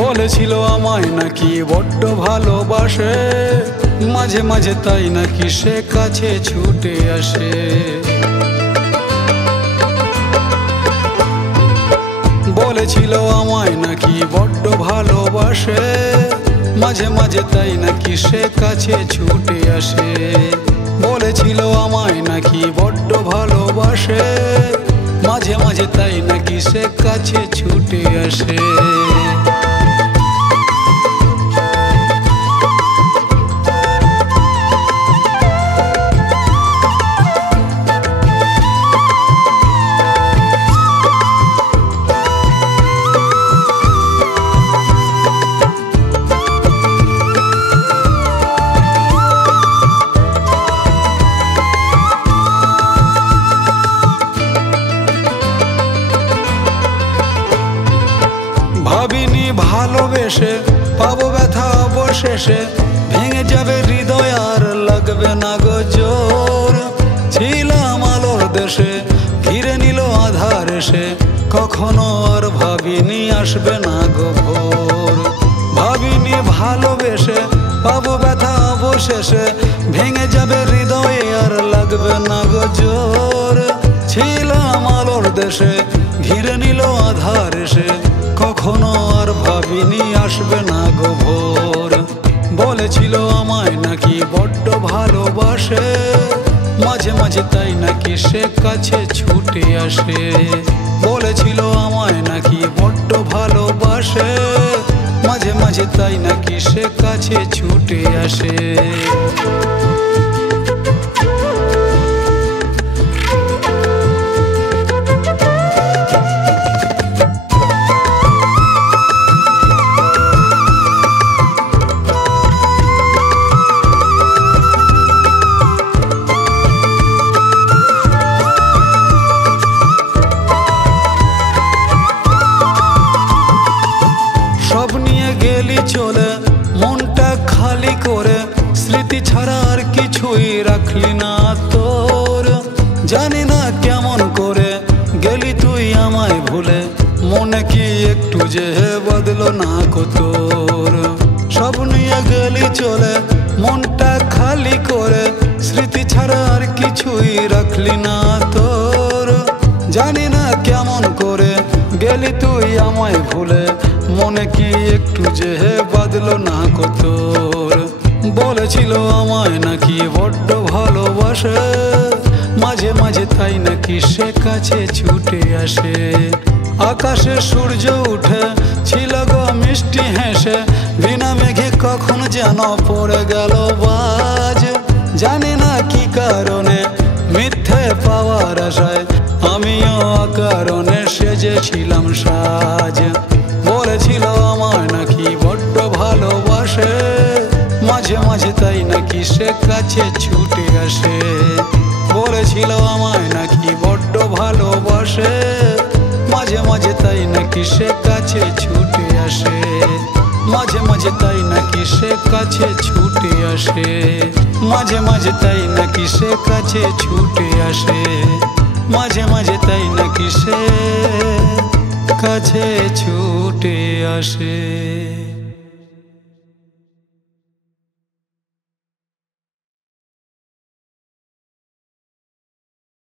বলেছিল আমায় নাকি বড্ড ভালোবাসে, মাঝে মাঝে তাই নাকি সে কাছে ছুটে আসে। বলেছিল আমায় নাকি বড্ড ভালোবাসে, মাঝে মাঝে তাই নাকি সে কাছে ছুটে আসে। বলেছিল আমায় নাকি বড্ড ভালোবাসে, মাঝে মাঝে তাই নাকি সে কাছে ছুটে আসে। ভাবিনি ভালোবেসে পাবো ব্যথা অবশেষে, ভেঙে যাবে হৃদয় আর লাগবে না গো জোর। ছিলাম আলোর দেশে, ঘিরে নিল আধার এসে, কখনো আর ভাবিনি আসবে না গো ভোর। ভাবিনি ভালোবেসে পাবো ব্যথা অবশেষে, ভেঙে যাবে হৃদয়ে আর লাগবে না গো জোর। ছিলাম আলোর দেশে, ঘিরে নিল আধার এসে, কখনো আর ভাবিনি আসবে না গো ভোর। বলেছিল আমায় নাকি বড্ড ভালোবাসে, মাঝে মাঝে তাই নাকি সে কাছে ছুটে আসে। বলেছিল আমায় নাকি বড্ড ভালোবাসে, মাঝে মাঝে তাই নাকি সে কাছে ছুটে আসে। সব নিয়ে গেলি চলে মনটা খালি করে, স্মৃতি ছাড়া আর কিছুই রাখলি না তোর। জানি না কেমন করে গেলি তুই আমায় ভুলে, মনে কি একটু যে বদলো না কো তোর। সব নিয়ে গেলি চলে মনটা খালি করে, স্মৃতি ছাড়া আর কিছুই রাখলি না তোর। জানি না কেমন করে গেলি তুই আমায় ভুলে, মনে কি একটু যে বদলো না কো তোর। বলেছিল আমায় নাকি বড্ড ভালোবাসে, মাঝে মাঝে তাই নাকি সে কাছে ছুটে আসে। আকাশে সূর্য উঠে ছিল গো মিষ্টি হেসে, বিনা মেঘে কখন যেন পড়ে গেল বাজ। জানি না কি কারণে মিথ্যে পাওয়ার আশায় আমিও অকারণে সেজেছিলাম সাজ। বলেছিল আমায় নাকি বড্ড ভালোবাসে, মাঝে মাঝে তাই নাকি সে কাছে ছুটে আসে। বলেছিল আমায় নাকি বড্ড ভালোবাসে, মাঝে মাঝে তাই নাকি সে কাছে ছুটে আসে। মাঝে মাঝে তাই নাকি সে কাছে ছুটে আসে। মাঝে মাঝে তাই নাকি সে কাছে ছুটে আসে। মাঝে মাঝে তাই নাকি সে কাছে ছুটে আসে।